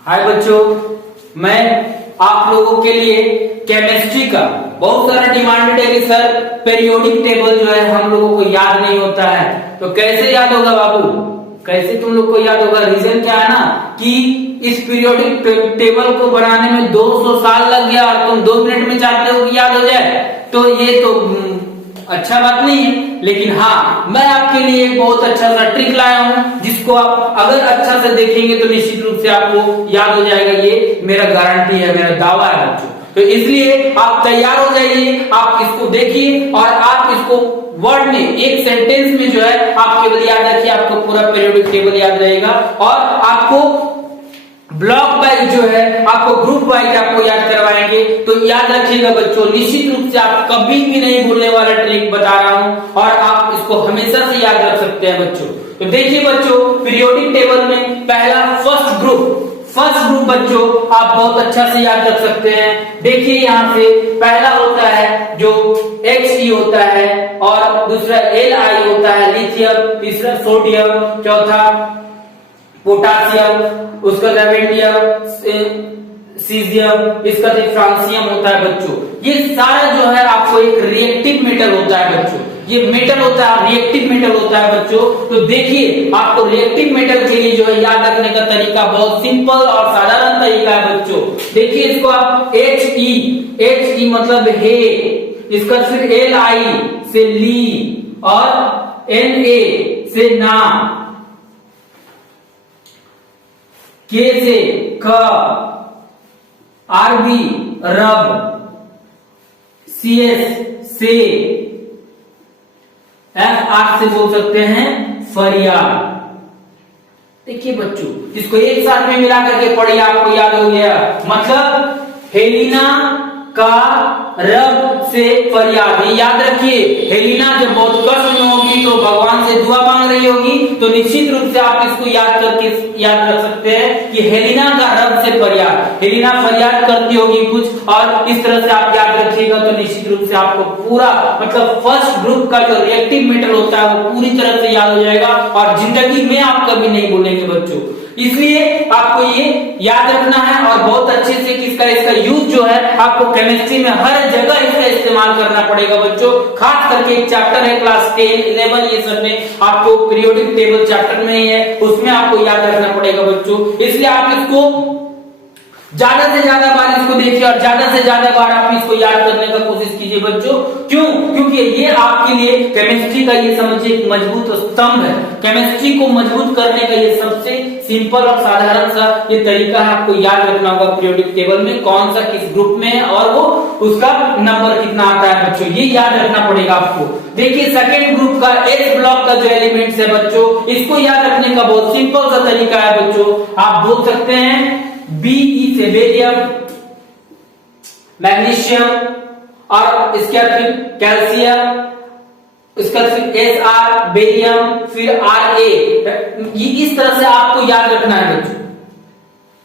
हाय बच्चों, मैं आप लोगों के लिए केमिस्ट्री का बहुत सारा डिमांडेड है कि सर पीरियोडिक टेबल जो है हम लोगों को याद नहीं होता है। तो कैसे याद होगा बाबू, कैसे तुम लोग को याद होगा? रीजन क्या है ना कि इस पीरियोडिक टेबल को बनाने में 200 साल लग गया और तुम 2 मिनट में चाहते हो कि याद हो जाए, तो ये तो अच्छा बात नहीं है। लेकिन हाँ, मैं आपके लिए एक बहुत अच्छा सा ट्रिक लाया हूं जिसको आप अगर अच्छा से देखेंगे तो निश्चित रूप से आपको याद हो जाएगा। ये मेरा गारंटी है, मेरा दावा है बच्चों। तो इसलिए आप तैयार हो जाइए, आप इसको देखिए और आप इसको वर्ड में एक सेंटेंस में जो है आप केवल याद रखिए, आपको पूरा पीरियोडिक टेबल याद रहेगा। और आपको ब्लॉक वाइज जो है, आपको ग्रुप वाइज आपको याद करवाएंगे। तो याद रखिएगा बच्चों, निश्चित रूप से आप कभी भी नहीं भूलने वाला ट्रिक बता रहा हूं और आप इसको हमेशा से याद रख सकते हैं बच्चों। तो देखिए बच्चों, पीरियोडिक टेबल में पहला फर्स्ट ग्रुप बच्चों आप बहुत अच्छा से याद रख सकते हैं। देखिए यहाँ से पहला होता है जो He होता है और दूसरा Li होता है लिथियम, तीसरा सोडियम, चौथा पोटासियम, उसका वेनेडियम, सीजियम, इसका फ्रांसियम होता है बच्चों। ये सारा जो है आपको एक रिएक्टिव मेटल होता है बच्चों। ये मेटल होता है, रिएक्टिव मेटल होता है बच्चों। तो देखिए आपको रिएक्टिव मेटल के लिए जो है याद रखने का तरीका बहुत सिंपल और साधारण तरीका है बच्चों। देखिए इसको आप He मतलब हे, इसका फिर Li से ली और Na से ना, K से क, Rb रब, CS से, Fr से बोल सकते हैं फरियाद। देखिए बच्चों, इसको एक साथ में मिला करके पढ़िए, आपको याद हो गया। मतलब हेलिना का रब से फरियाद, ये याद रखिए। हेलिना जब बहुत कष्ट में होगी तो भगवान से दुआ मांग रही होगी, तो निश्चित रूप से आप इसको याद रख सकते हैं कि हेलिना का रब से फरियाद, हेलिना फरियाद करती होगी कुछ, और इस तरह से आप याद रखिएगा तो निश्चित रूप से आपको पूरा मतलब फर्स्ट ग्रुप का जो रिएक्टिव मेटल होता है वो पूरी तरह से याद हो जाएगा और जिंदगी में आप कभी नहीं भूलेंगे बच्चों। इसलिए आपको ये याद रखना है और बहुत अच्छे से इसका यूज जो है आपको केमिस्ट्री में हर जगह इसका इस्तेमाल करना पड़ेगा बच्चों। खास करके एक चैप्टर है क्लास 10, 11 ये सब में आपको पीरियोडिक टेबल चैप्टर में ही है, उसमें आपको याद रखना पड़ेगा बच्चों। इसलिए आप इसको ज्यादा से ज्यादा बार इसको देखिए और ज्यादा से ज्यादा बार आप इसको याद करने का कोशिश कीजिए बच्चों। क्यों? क्योंकि ये आपके लिए केमिस्ट्री का ये समझिए एक मजबूत स्तंभ है। केमिस्ट्री को मजबूत करने का ये सबसे सिंपल और साधारण सा ये तरीका है। आपको याद रखना होगा पीरियोडिक टेबल में कौन सा किस ग्रुप में है और वो उसका नंबर कितना आता है बच्चों, ये याद रखना पड़ेगा आपको। देखिए सेकेंड ग्रुप का एस ब्लॉक का जो एलिमेंट्स है बच्चों, इसको याद रखने का बहुत सिंपल सा तरीका है बच्चों। आप बोल सकते हैं Be से बेरियम, मैग्नीशियम और इसके फिर कैल्शियम, इसका फिर Sr बेरियम, फिर Ra। ये इस तरह से आपको याद रखना है बच्चों।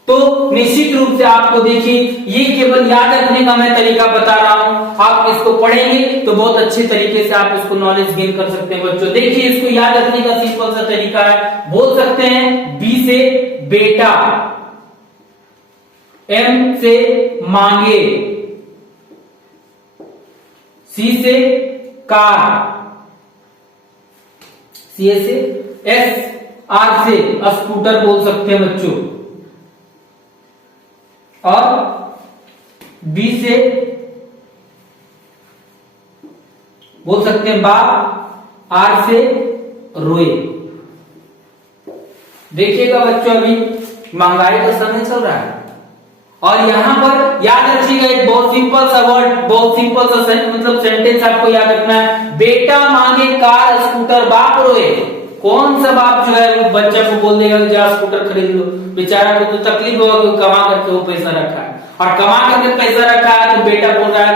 तो निश्चित रूप से आपको देखिए ये केवल याद रखने का मैं तरीका बता रहा हूं, आप इसको पढ़ेंगे तो बहुत अच्छे तरीके से आप इसको नॉलेज गेन कर सकते हैं बच्चों। देखिए इसको याद रखने का सिंपल सा तरीका है, बोल सकते हैं बी से बेटा, M से मांगे, C से कार, C से SR से स्कूटर बोल सकते हैं बच्चों, और B से बोल सकते हैं बाप, R से रोए। देखिएगा बच्चों अभी महंगाई का समय चल रहा है और यहाँ पर याद रखिएगा एक बहुत सिंपल सा वर्ड, बहुत सिंपल सा मतलब सेंटेंस आपको याद रखना है। बेटा मांगे कार स्कूटर बाप रोए। कौन सा बाप जो है वो बच्चा को बोल देगा कि जा स्कूटर खरीद लो, बेचारा को तो तकलीफ होगा कि कमा करके वो पैसा रखा है और कमा करके पैसा रखा है तो बेटा बोल रहा है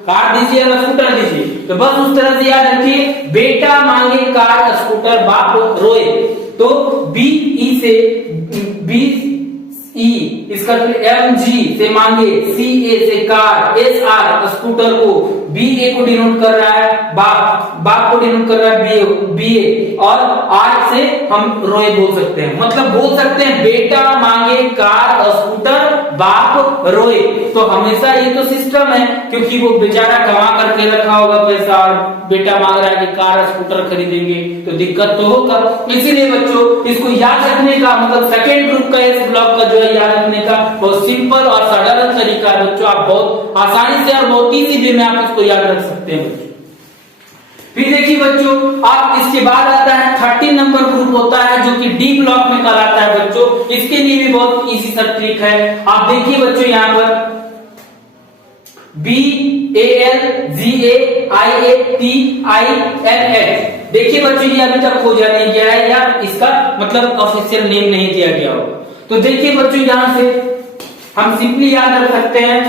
कार दीजिए या स्कूटर दीजिए। तो बस उस तरह से याद रखिए, बेटा मांगे कार स्कूटर बाप रोए। तो बी इसका MG से मांगे, CA से कार, SR स्कूटर को, BA को डिनोट कर रहा है बाप को डिनोट कर रहा है BA, और R से हम रोए बोल सकते हैं। मतलब बोल सकते हैं बेटा मांगे कार और स्कूटर बाप रोए। तो हमेशा ये तो सिस्टम है, क्योंकि वो बेचारा कमा करके रखा होगा पैसा और बेटा मांग रहा है कि कार और स्कूटर खरीदेंगे, तो दिक्कत तो होगा। इसीलिए बच्चों इसको याद रखने का मतलब सेकेंड ग्रुप का इस ब्लॉक का जो है याद रखने का बहुत सिंपल और साधारण तरीका है बच्चों। आप बहुत आसानी से और बहुत इजी वे में आप इसको याद रख सकते हैं बच्चों। फिर देखिए बच्चों, आप इसके बाद आता है 13 नंबर ग्रुप होता है जो कि डी ब्लॉक में कहलाता है बच्चों। इसके लिए भी बहुत इजी सा ट्रिक है। आप देखिए बच्चों यहाँ पर BALGAIATINX, देखिए बच्चों ये अभी तक खोजा नहीं गया है या इसका मतलब ऑफिशियल नेम नहीं दिया गया होगा। तो देखिए बच्चों यहां से हम सिंपली याद रख सकते हैं,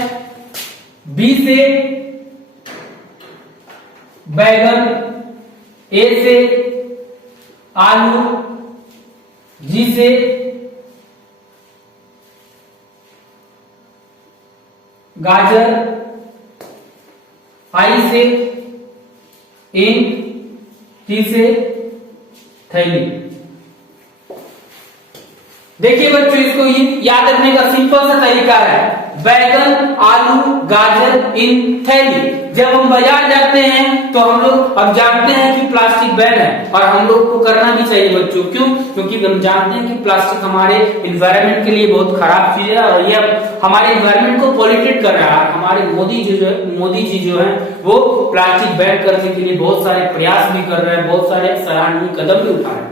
बी से बैगन, ए से आलू, जी से गाजर, आई से ईंट, टी से थैली। देखिए बच्चों इसको याद रखने का सिंपल सा तरीका है, बैगन, आलू, गाजर, इन, थैली। जब हम बाजार जाते हैं तो हम लोग अब जानते हैं कि प्लास्टिक बैन है और हम लोग को करना भी चाहिए बच्चों। क्यों? क्योंकि हम जानते हैं कि प्लास्टिक हमारे इन्वायरमेंट के लिए बहुत खराब चीज है और ये हमारे इन्वायरमेंट को पॉल्यूटेड कर रहा है। हमारे मोदी जी जो है वो प्लास्टिक बैन करने के लिए बहुत सारे प्रयास भी कर रहे हैं, बहुत सारे सराहनीय कदम भी उठा रहे हैं।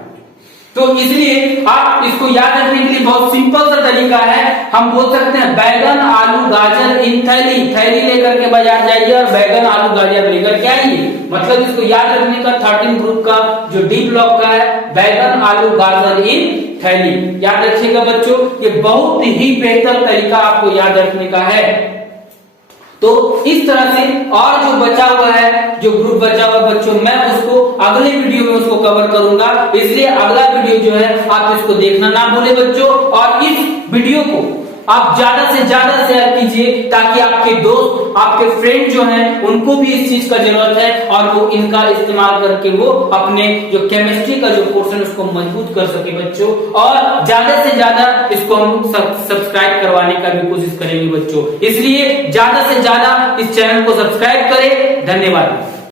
तो इसलिए आप इसको याद रखने के लिए बहुत सिंपल सा तरीका है, हम बोल सकते हैं बैगन, आलू, गाजर, इन, थैली। थैली लेकर के बाजार जाइए और बैगन, आलू, गाजर लेकर के आइए। मतलब इसको याद रखने का 13 ग्रुप का जो डी ब्लॉक का है, बैगन, आलू, गाजर, इन, थैली। याद रखिएगा बच्चों, ये बहुत ही बेहतर तरीका आपको याद रखने का है। तो इस तरह से और जो बचा हुआ है, जो ग्रुप बचा हुआ बच्चों, मैं उसको अगले वीडियो में उसको कवर करूंगा। इसलिए अगला वीडियो जो है आप इसको देखना ना भूलें बच्चों। और इस वीडियो को आप ज्यादा से ज्यादा शेयर कीजिए ताकि आपके दोस्त, आपके फ्रेंड जो हैं उनको भी इस चीज का जरूरत है और वो इनका इस्तेमाल करके वो अपने जो केमिस्ट्री का जो पोर्शन उसको मजबूत कर सके बच्चों। और ज्यादा से ज्यादा इसको हम सब्सक्राइब करवाने का भी कोशिश करेंगे बच्चों। इसलिए ज्यादा से ज्यादा इस चैनल को सब्सक्राइब करें। धन्यवाद।